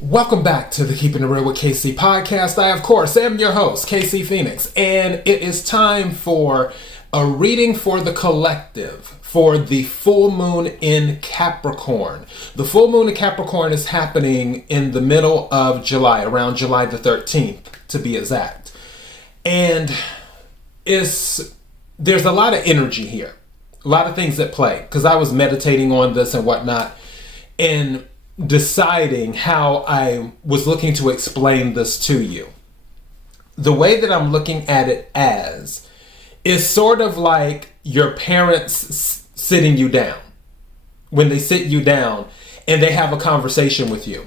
Welcome back to the Keeping It Real with KC podcast. I, of course, am your host, KC Phoenix, and it is time for a reading for the collective for the full moon in Capricorn. The full moon in Capricorn is happening in the middle of July, around July the 13th, to be exact. And there's a lot of energy here, a lot of things at play, because I was meditating on this and whatnot, and deciding how I was looking to explain this to you. The way that I'm looking at it as is sort of like your parents sitting you down. When they sit you down and they have a conversation with you.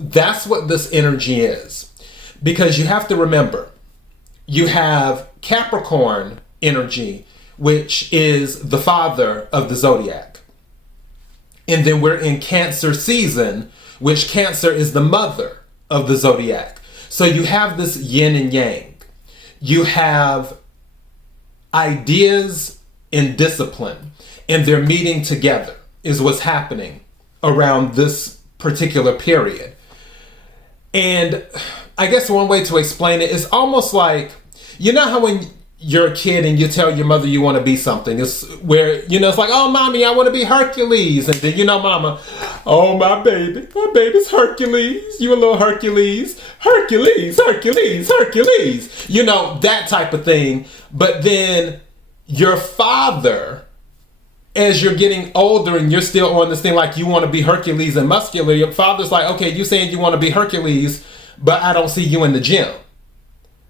That's what this energy is. Because you have to remember, you have Capricorn energy, which is the father of the zodiac. And then we're in Cancer season, which Cancer is the mother of the zodiac. So you have this yin and yang. You have ideas and discipline, and they're meeting together is what's happening around this particular period. And I guess one way to explain it is almost like, you know how when you're a kid and you tell your mother you want to be something. It's where, it's like, oh, mommy, I want to be Hercules. And then, mama, oh, my baby's Hercules. You a little Hercules. Hercules. That type of thing. But then your father, as you're getting older and you're still on this thing like you want to be Hercules and muscular, your father's like, okay, you saying you want to be Hercules, but I don't see you in the gym.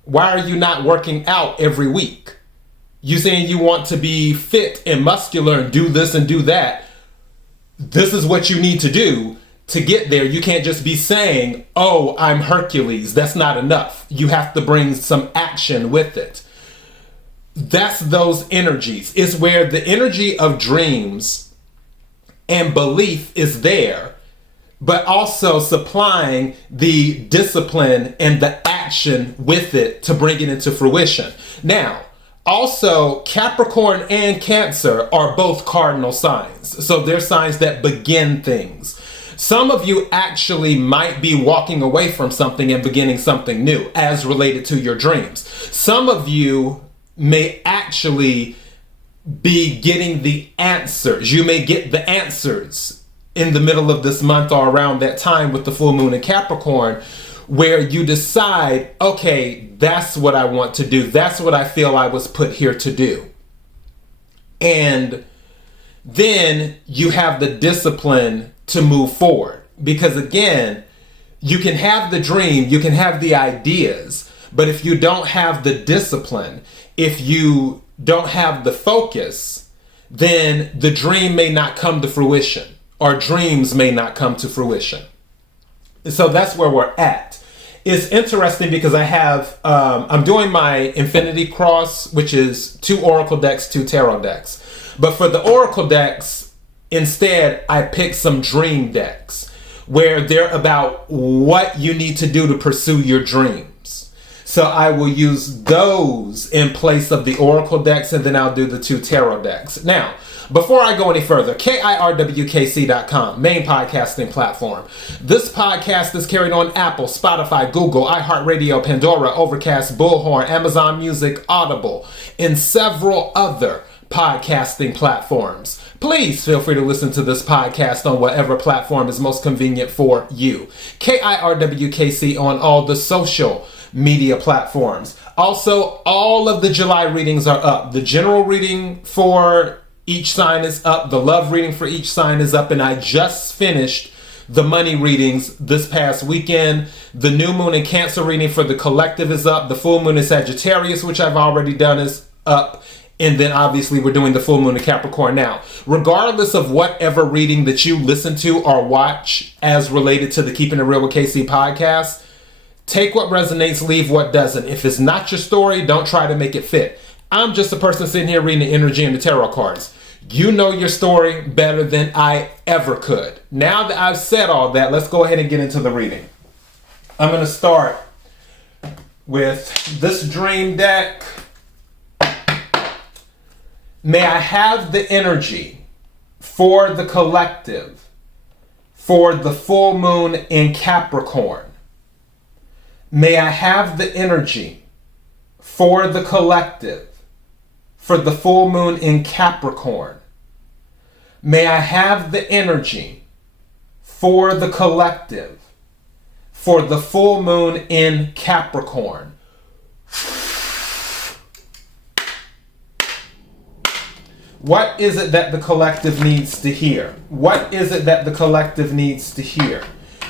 Why are you not working out every week? You saying you want to be fit and muscular and do this and do that. This is what you need to do to get there. You can't just be saying, oh, I'm Hercules. That's not enough. You have to bring some action with it. That's those energies. It's where the energy of dreams and belief is there, but also supplying the discipline and the action with it to bring it into fruition. Now, also, Capricorn and Cancer are both cardinal signs. So they're signs that begin things. Some of you actually might be walking away from something and beginning something new as related to your dreams. Some of you may actually be getting the answers. You may get the answers in the middle of this month or around that time with the full moon in Capricorn, where you decide, okay, that's what I want to do. That's what I feel I was put here to do. And then you have the discipline to move forward. Because again, you can have the dream, you can have the ideas, but if you don't have the discipline, if you don't have the focus, then the dream may not come to fruition. Our dreams may not come to fruition. So that's where we're at. It's interesting because I'm doing my Infinity Cross, which is 2 Oracle decks, 2 Tarot decks. But for the Oracle decks, instead, I picked some dream decks where they're about what you need to do to pursue your dreams. So I will use those in place of the Oracle decks, and then I'll do the 2 Tarot decks. Now, before I go any further, KIRWKC.com, main podcasting platform. This podcast is carried on Apple, Spotify, Google, iHeartRadio, Pandora, Overcast, Bullhorn, Amazon Music, Audible, and several other podcasting platforms. Please feel free to listen to this podcast on whatever platform is most convenient for you. KIRWKC on all the social media platforms. Also, all of the July readings are up. The general reading for each sign is up. The love reading for each sign is up. And I just finished the money readings this past weekend. The new moon and Cancer reading for the collective is up. The full moon in Sagittarius, which I've already done, is up. And then obviously we're doing the full moon in Capricorn now. Regardless of whatever reading that you listen to or watch as related to the Keeping It Real with KC podcast, take what resonates, leave what doesn't. If it's not your story, don't try to make it fit. I'm just a person sitting here reading the energy and the tarot cards. You know your story better than I ever could. Now that I've said all that, let's go ahead and get into the reading. I'm going to start with this dream deck. May I have the energy for the collective for the full moon in Capricorn. May I have the energy for the collective for the full moon in Capricorn. May I have the energy for the collective for the full moon in Capricorn. What is it that the collective needs to hear? What is it that the collective needs to hear?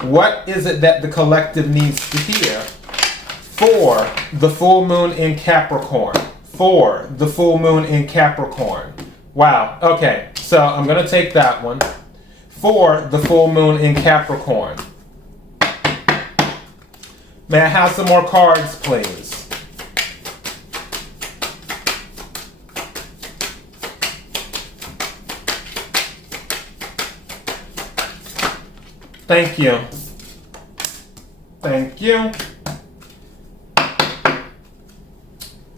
What is it that the collective needs to hear for the full moon in Capricorn? For the full moon in Capricorn. Wow. Okay. So I'm going to take that one. For the full moon in Capricorn. May I have some more cards, please? Thank you. Thank you.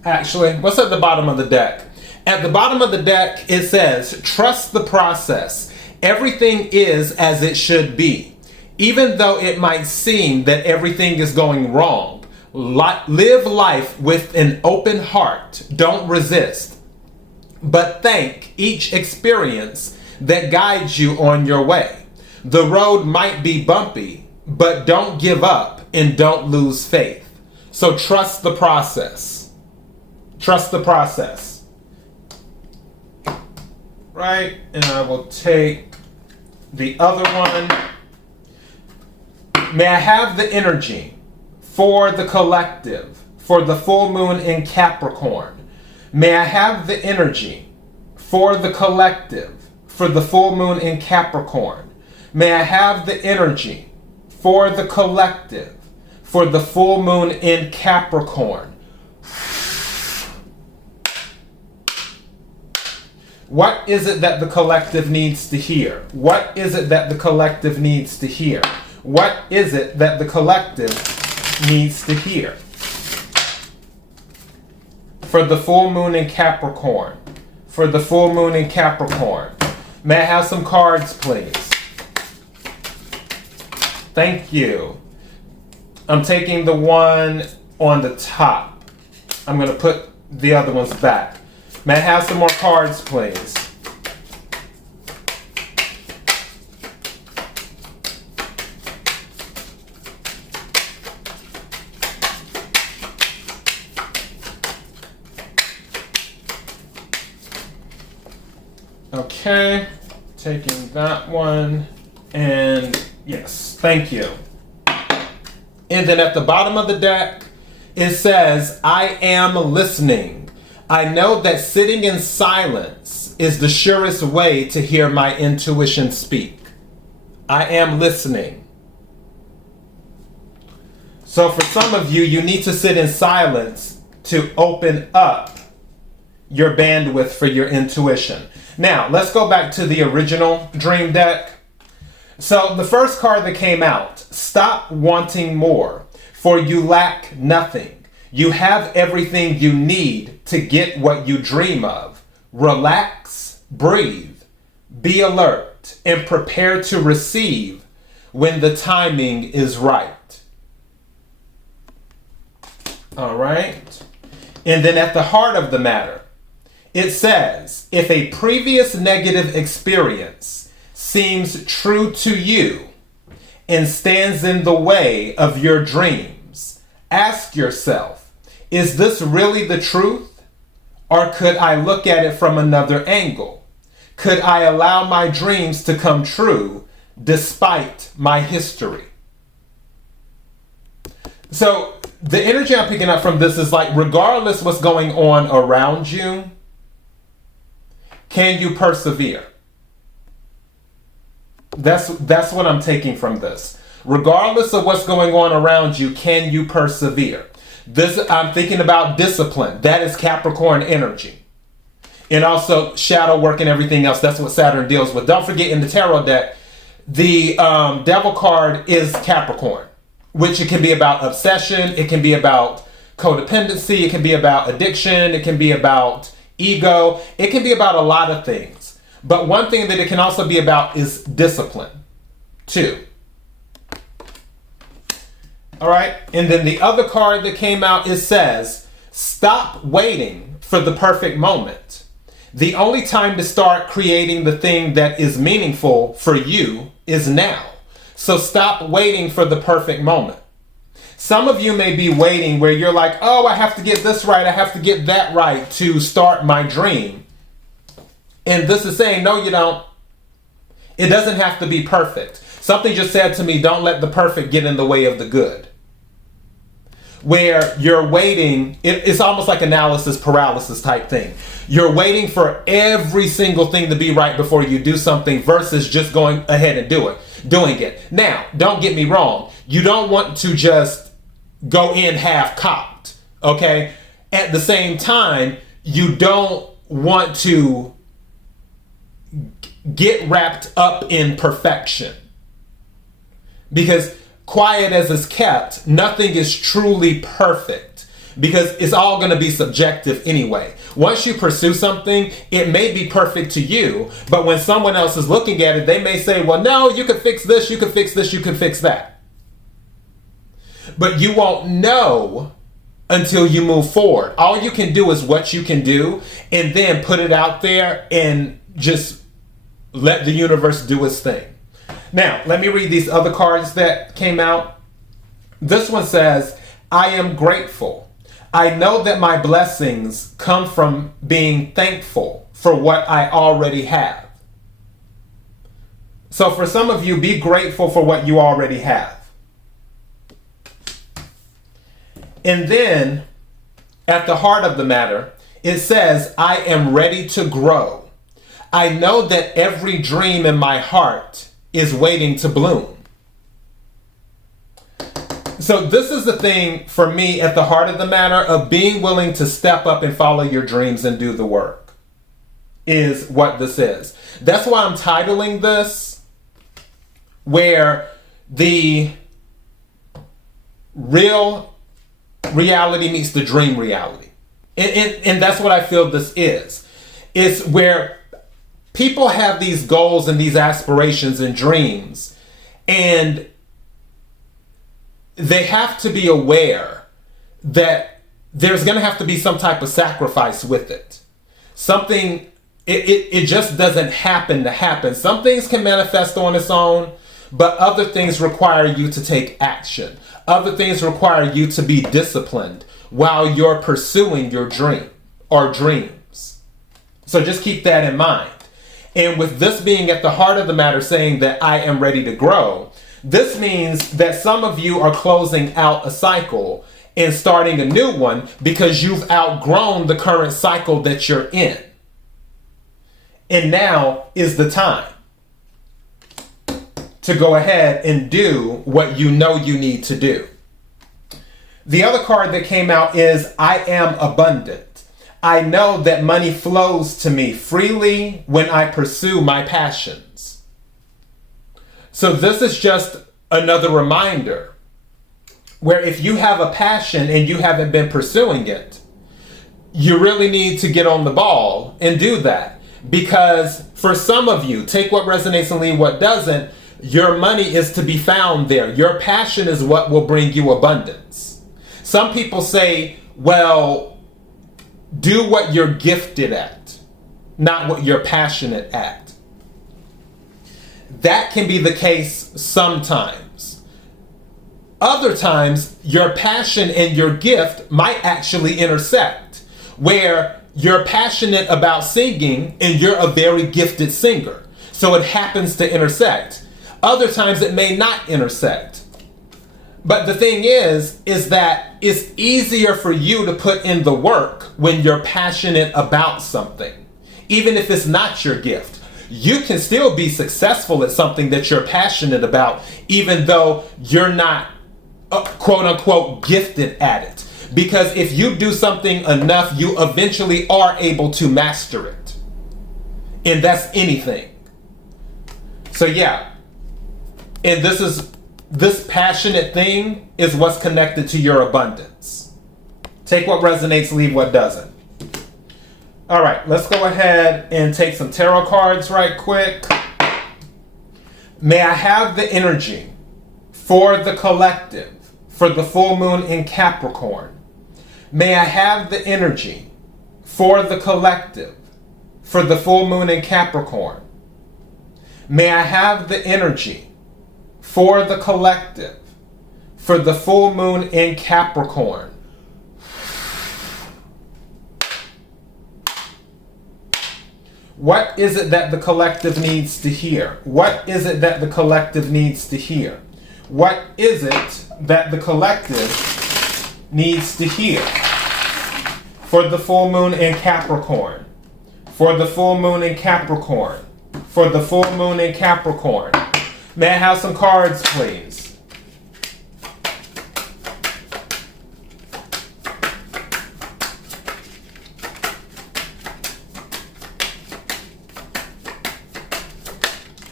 Actually, what's at the bottom of the deck? At the bottom of the deck, it says, trust the process. Everything is as it should be. Even though it might seem that everything is going wrong, live life with an open heart. Don't resist. But thank each experience that guides you on your way. The road might be bumpy, but don't give up and don't lose faith. So trust the process. Trust the process. Right? And I will take the other one. May I have the energy for the collective, for the full moon in Capricorn. May I have the energy for the collective, for the full moon in Capricorn. May I have the energy for the collective, for the full moon in Capricorn. What is it that the collective needs to hear? What is it that the collective needs to hear? What is it that the collective needs to hear? For the full moon in Capricorn. For the full moon in Capricorn. May I have some cards, please? Thank you. I'm taking the one on the top. I'm going to put the other ones back. May I have some more cards, please? Okay, taking that one, and yes, thank you. And then at the bottom of the deck, it says, I am listening. I know that sitting in silence is the surest way to hear my intuition speak. I am listening. So for some of you, you need to sit in silence to open up your bandwidth for your intuition. Now, let's go back to the original dream deck. So the first card that came out, stop wanting more, for you lack nothing. You have everything you need to get what you dream of. Relax, breathe, be alert, and prepare to receive when the timing is right. All right. And then at the heart of the matter, it says, if a previous negative experience seems true to you and stands in the way of your dreams, ask yourself, is this really the truth? Or could I look at it from another angle? Could I allow my dreams to come true despite my history? So the energy I'm picking up from this is like, regardless what's going on around you, can you persevere? That's what I'm taking from this. Regardless of what's going on around you, can you persevere? This, I'm thinking about discipline. That is Capricorn energy. And also shadow work and everything else. That's what Saturn deals with. Don't forget, in the tarot deck, the devil card is Capricorn, which it can be about obsession. It can be about codependency. It can be about addiction. It can be about ego. It can be about a lot of things. But one thing that it can also be about is discipline. 2. All right. And then the other card that came out, it says, stop waiting for the perfect moment. The only time to start creating the thing that is meaningful for you is now. So stop waiting for the perfect moment. Some of you may be waiting where you're like, oh, I have to get this right. I have to get that right to start my dream. And this is saying, no, you don't. It doesn't have to be perfect. Something just said to me, don't let the perfect get in the way of the good. Where you're waiting, it's almost like analysis paralysis type thing. You're waiting for every single thing to be right before you do something versus just going ahead and doing it. Now, don't get me wrong. You don't want to just go in half cocked, okay? At the same time, you don't want to get wrapped up in perfection. Because quiet as it's kept, nothing is truly perfect because it's all going to be subjective anyway. Once you pursue something, it may be perfect to you, but when someone else is looking at it, they may say, well, no, you could fix this, you could fix this, you could fix that. But you won't know until you move forward. All you can do is what you can do and then put it out there and just let the universe do its thing. Now, let me read these other cards that came out. This one says, I am grateful. I know that my blessings come from being thankful for what I already have. So for some of you, be grateful for what you already have. And then, at the heart of the matter, it says, I am ready to grow. I know that every dream in my heart is waiting to bloom. So this is the thing for me at the heart of the matter of being willing to step up and follow your dreams and do the work is what this is. That's why I'm titling this where the real reality meets the dream reality. And that's what I feel this is. It's where people have these goals and these aspirations and dreams, and they have to be aware that there's going to have to be some type of sacrifice with it. Something, it just doesn't happen to happen. Some things can manifest on its own, but other things require you to take action. Other things require you to be disciplined while you're pursuing your dream or dreams. So just keep that in mind. And with this being at the heart of the matter, saying that I am ready to grow, this means that some of you are closing out a cycle and starting a new one because you've outgrown the current cycle that you're in. And now is the time to go ahead and do what you know you need to do. The other card that came out is I am abundant. I know that money flows to me freely when I pursue my passions. So this is just another reminder where if you have a passion and you haven't been pursuing it, you really need to get on the ball and do that. Because for some of you, take what resonates and leave what doesn't, your money is to be found there. Your passion is what will bring you abundance. Some people say, well, do what you're gifted at, not what you're passionate at. That can be the case sometimes. Other times, your passion and your gift might actually intersect, where you're passionate about singing and you're a very gifted singer. So it happens to intersect. Other times it may not intersect. But the thing is that it's easier for you to put in the work when you're passionate about something. Even if it's not your gift, you can still be successful at something that you're passionate about, even though you're not quote unquote gifted at it. Because if you do something enough, you eventually are able to master it. And that's anything. So yeah. And this passionate thing is what's connected to your abundance. Take what resonates, leave what doesn't. All right, let's go ahead and take some tarot cards right quick. May I have the energy for the collective, for the full moon in Capricorn. May I have the energy for the collective, for the full moon in Capricorn. May I have the energy for the collective, for the full moon in Capricorn. What is it that the collective needs to hear? What is it that the collective needs to hear? What is it that the collective needs to hear? For the full moon in Capricorn. For the full moon in Capricorn. For the full moon in Capricorn. May I have some cards, please?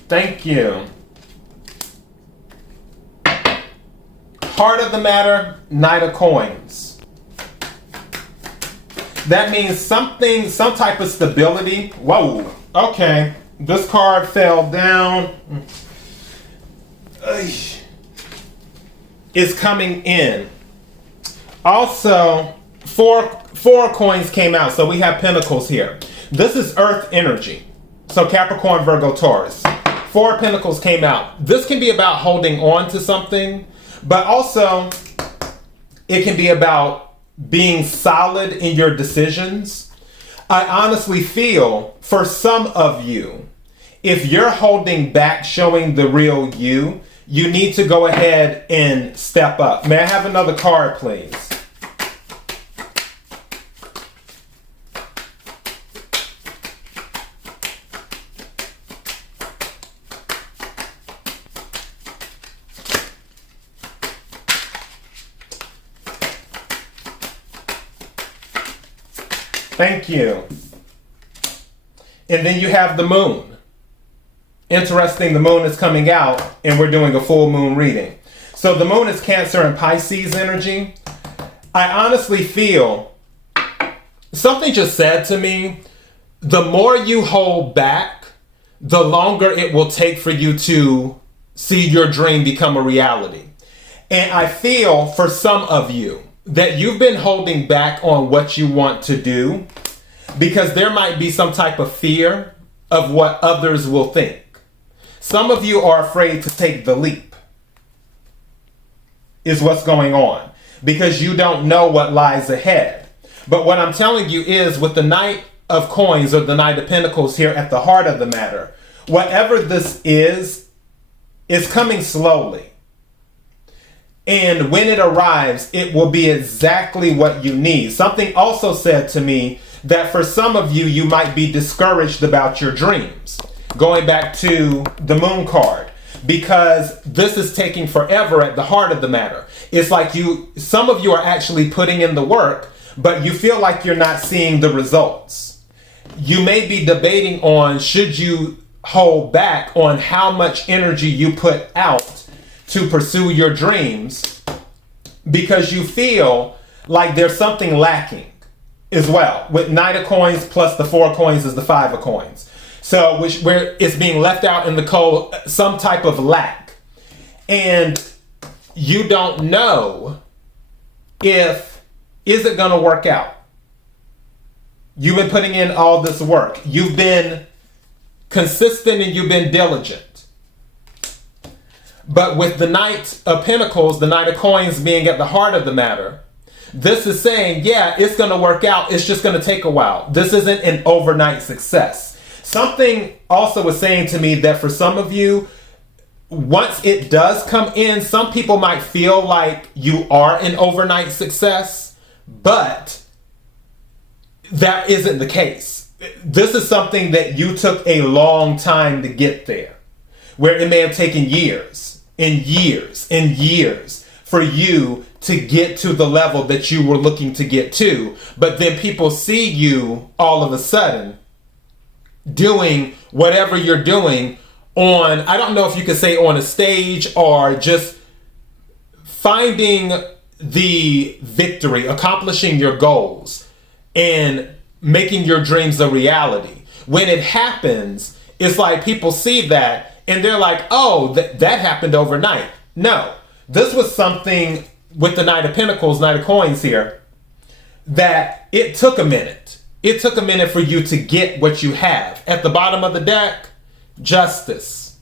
Thank you. Heart of the matter, Knight of Coins. That means something, some type of stability. Whoa, okay. This card fell down. Is coming in. Also, four coins came out, so we have Pentacles here. This is Earth energy. So Capricorn, Virgo, Taurus. 4 Pentacles came out. This can be about holding on to something, but also it can be about being solid in your decisions. I honestly feel for some of you, if you're holding back showing the real you, you need to go ahead and step up. May I have another card, please? Thank you. And then you have the moon. Interesting, the moon is coming out and we're doing a full moon reading. So the moon is Cancer and Pisces energy. I honestly feel something just said to me, the more you hold back, the longer it will take for you to see your dream become a reality. And I feel for some of you that you've been holding back on what you want to do because there might be some type of fear of what others will think. Some of you are afraid to take the leap, is what's going on, because you don't know what lies ahead. But what I'm telling you is, with the Knight of Coins or the Knight of Pentacles here at the heart of the matter, whatever this is coming slowly. And when it arrives, it will be exactly what you need. Something also said to me that for some of you, you might be discouraged about your dreams. Going back to the moon card, because this is taking forever at the heart of the matter. It's like some of you are actually putting in the work, but you feel like you're not seeing the results. You may be debating on, should you hold back on how much energy you put out to pursue your dreams, because you feel like there's something lacking as well. With Knight of Coins plus the 4 coins is the 5 of coins. So where it's being left out in the cold, some type of lack. And you don't know is it going to work out? You've been putting in all this work. You've been consistent and you've been diligent. But with the Knight of Pentacles, the Knight of Coins being at the heart of the matter, this is saying, yeah, it's going to work out. It's just going to take a while. This isn't an overnight success. Something also was saying to me that for some of you, once it does come in, some people might feel like you are an overnight success, but that isn't the case. This is something that you took a long time to get there, where it may have taken years and years and years for you to get to the level that you were looking to get to. But then people see you all of a sudden doing whatever you're doing on, I don't know if you could say on a stage, or just finding the victory, accomplishing your goals and making your dreams a reality. When it happens, it's like people see that And they're like, oh, that happened overnight. No, this was something with the Knight of Pentacles, Knight of Coins here, that it took a minute. It took a minute for you to get what you have. At the bottom of the deck, Justice.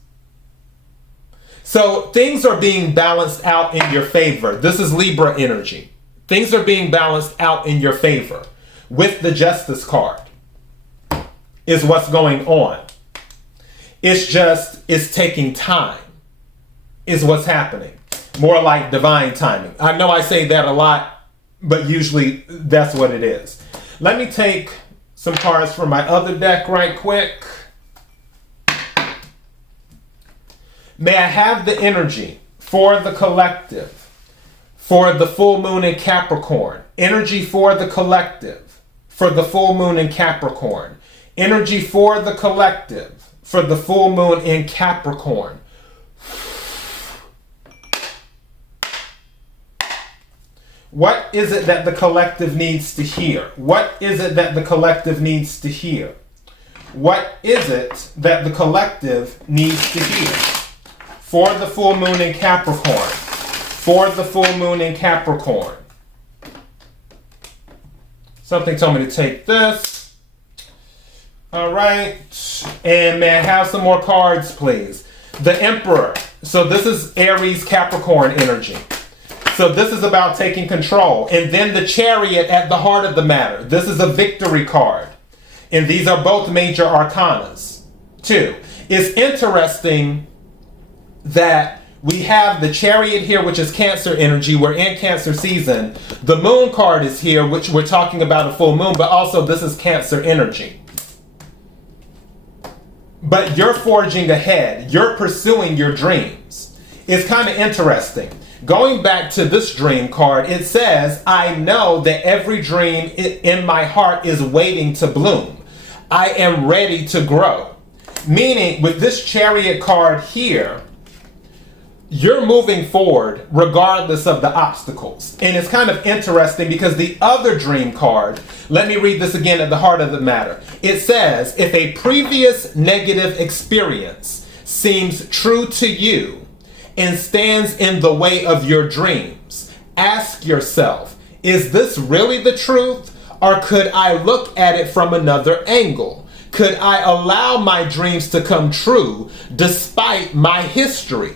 So things are being balanced out in your favor. This is Libra energy. Things are being balanced out in your favor. With the Justice card is what's going on. It's taking time is what's happening. More like divine timing. I know I say that a lot, but usually that's what it is. Let me take some cards from my other deck right quick. May I have the energy for the collective, for the full moon in Capricorn. Energy for the collective, for the full moon in Capricorn. Energy for the collective, for the full moon in Capricorn. What is it that the collective needs to hear? What is it that the collective needs to hear? What is it that the collective needs to hear? For the full moon in Capricorn. For the full moon in Capricorn. Something told me to take this. All right. And may I have some more cards, please? The Emperor. So this is Aries Capricorn energy. So this is about taking control. And then the Chariot at the heart of the matter. This is a victory card. And these are both major arcanas, too. It's interesting that we have the Chariot here, which is Cancer energy. We're in Cancer season. The Moon card is here, which we're talking about a full moon, but also this is Cancer energy. But you're forging ahead. You're pursuing your dreams. It's kind of interesting. Going back to this dream card, it says, I know that every dream in my heart is waiting to bloom. I am ready to grow. Meaning, with this Chariot card here, you're moving forward regardless of the obstacles. And it's kind of interesting because the other dream card, let me read this again at the heart of the matter. It says, if a previous negative experience seems true to you and stands in the way of your dreams, ask yourself, is this really the truth? Or could I look at it from another angle? Could I allow my dreams to come true despite my history?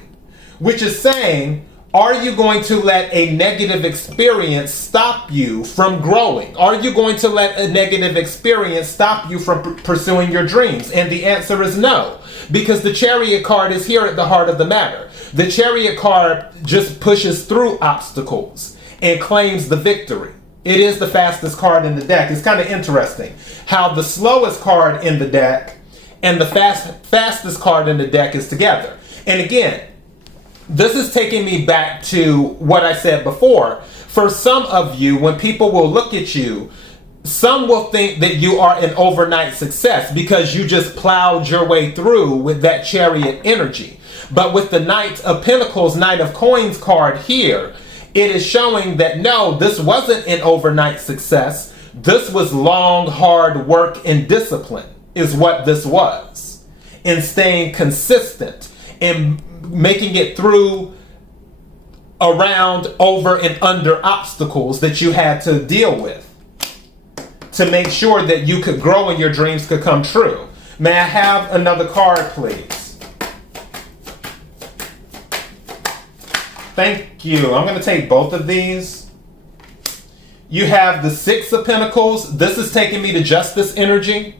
Which is saying, are you going to let a negative experience stop you from growing? Are you going to let a negative experience stop you from pursuing your dreams? And the answer is no, because the Chariot card is here at the heart of the matter. The Chariot card just pushes through obstacles and claims the victory. It is the fastest card in the deck. It's kind of interesting how the slowest card in the deck and the fastest card in the deck is together. And again, this is taking me back to what I said before. For some of you, when people will look at you, some will think that you are an overnight success because you just plowed your way through with that Chariot energy. But with the Knight of Pentacles, Knight of Coins card here, it is showing that no, this wasn't an overnight success. This was long, hard work and discipline is what this was. And staying consistent and making it through, around, over, and under obstacles that you had to deal with to make sure that you could grow and your dreams could come true. May I have another card, please? Thank you. I'm going to take both of these. You have the Six of Pentacles. This is taking me to Justice energy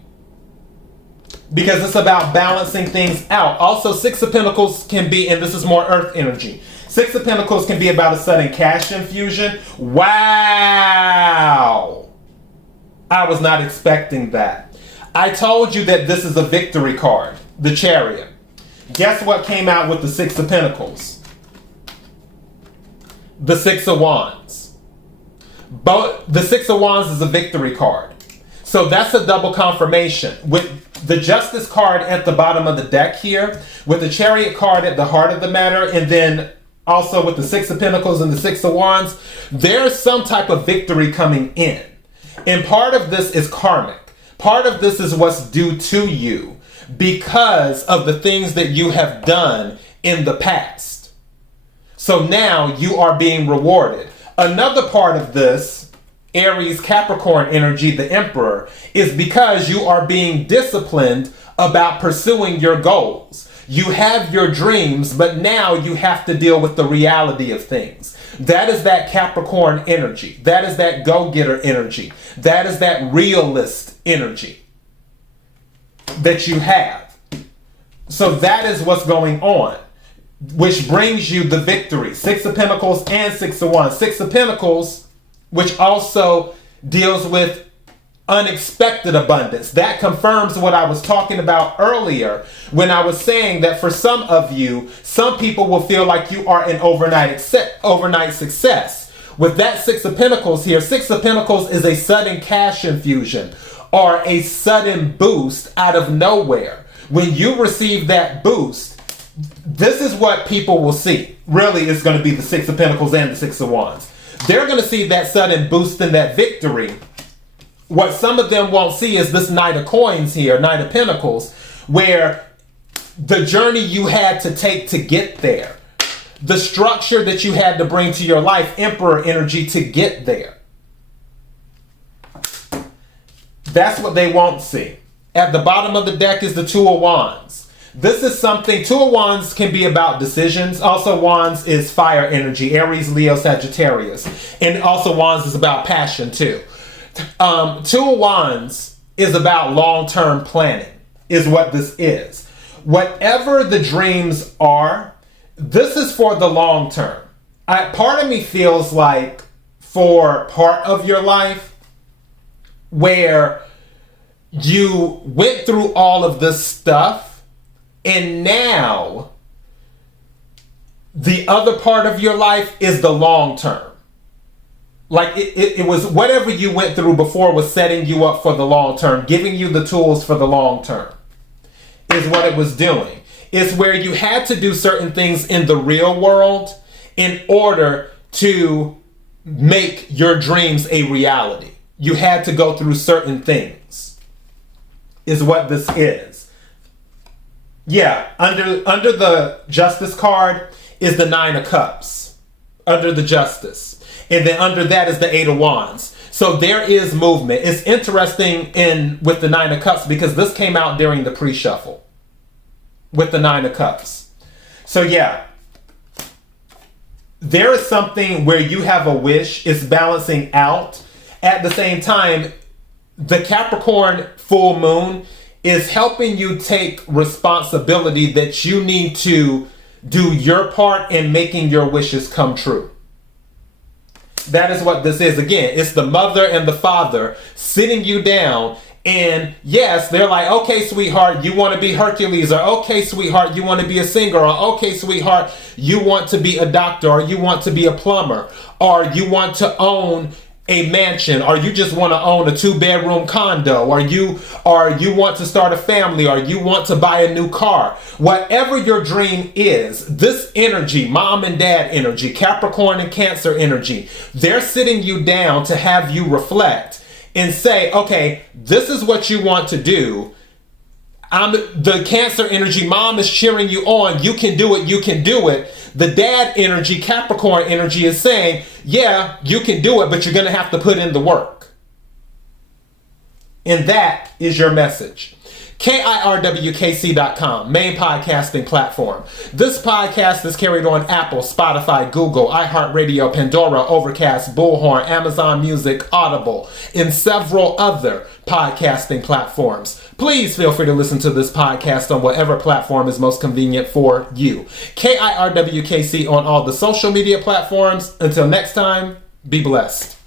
because it's about balancing things out. Also, Six of Pentacles can be, and this is more Earth energy. Six of Pentacles can be about a sudden cash infusion. Wow. I was not expecting that. I told you that this is a victory card, the Chariot. Guess what came out with the Six of Pentacles? The Six of Wands. But the Six of Wands is a victory card. So that's a double confirmation. With the Justice card at the bottom of the deck here, with the Chariot card at the heart of the matter, and then also with the Six of Pentacles and the Six of Wands, there's some type of victory coming in. And part of this is karmic. Part of this is what's due to you. because of the things that you have done in the past. So now you are being rewarded. Another part of this, Aries Capricorn energy, the Emperor, is because you are being disciplined about pursuing your goals. You have your dreams, but now you have to deal with the reality of things. That is that Capricorn energy. That is that go-getter energy. That is that realist energy that you have. So that is what's going on, which brings you the victory. 6 of Pentacles and 6 of Wands. 6 of Pentacles, which also deals with unexpected abundance. That confirms what I was talking about earlier when I was saying that for some of you, some people will feel like you are an overnight success. With that 6 of Pentacles here, 6 of Pentacles is a sudden cash infusion or a sudden boost out of nowhere. When you receive that boost, this is what people will see. Really, it's going to be the 6 of Pentacles and the 6 of Wands. They're going to see that sudden boost and that victory. What some of them won't see is this Knight of Coins here, Knight of Pentacles, where the journey you had to take to get there, the structure that you had to bring to your life, Emperor energy, to get there. That's what they won't see. At the bottom of the deck is the 2 of Wands. This is something, 2 of Wands can be about decisions. Also, Wands is fire energy, Aries, Leo, Sagittarius. And also Wands is about passion too. 2 of Wands is about long-term planning, is what this is. Whatever the dreams are, this is for the long term. Part of me feels like for part of your life where you went through all of this stuff and now the other part of your life is the long term. Like it was whatever you went through before was setting you up for the long term, giving you the tools for the long term is what it was doing. It's where you had to do certain things in the real world in order to make your dreams a reality. You had to go through certain things is what this is. Yeah, under the Justice card is the 9 of Cups, under the Justice. And then under that is the 8 of Wands. So there is movement. It's interesting with the 9 of Cups because this came out during the pre-shuffle with the 9 of Cups. So yeah, there is something where you have a wish. It's balancing out. At the same time, the Capricorn full moon is helping you take responsibility that you need to do your part in making your wishes come true. That is what this is. Again, it's the mother and the father sitting you down. And yes, they're like, okay, sweetheart, you want to be Hercules, or okay, sweetheart, you want to be a singer, or okay, sweetheart, you want to be a doctor, or you want to be a plumber, or you want to own a mansion, or you just want to own a 2-bedroom condo, or you want to start a family, or you want to buy a new car. Whatever your dream is, this energy, mom and dad energy, Capricorn and Cancer energy, they're sitting you down to have you reflect and say, okay, this is what you want to do. The Cancer energy, mom is cheering you on. You can do it. You can do it. The dad energy, Capricorn energy, is saying, yeah, you can do it, but you're going to have to put in the work. And that is your message. KIRWKC.com, main podcasting platform. This podcast is carried on Apple, Spotify, Google, iHeartRadio, Pandora, Overcast, Bullhorn, Amazon Music, Audible, and several other podcasting platforms. Please feel free to listen to this podcast on whatever platform is most convenient for you. KIRWKC on all the social media platforms. Until next time, be blessed.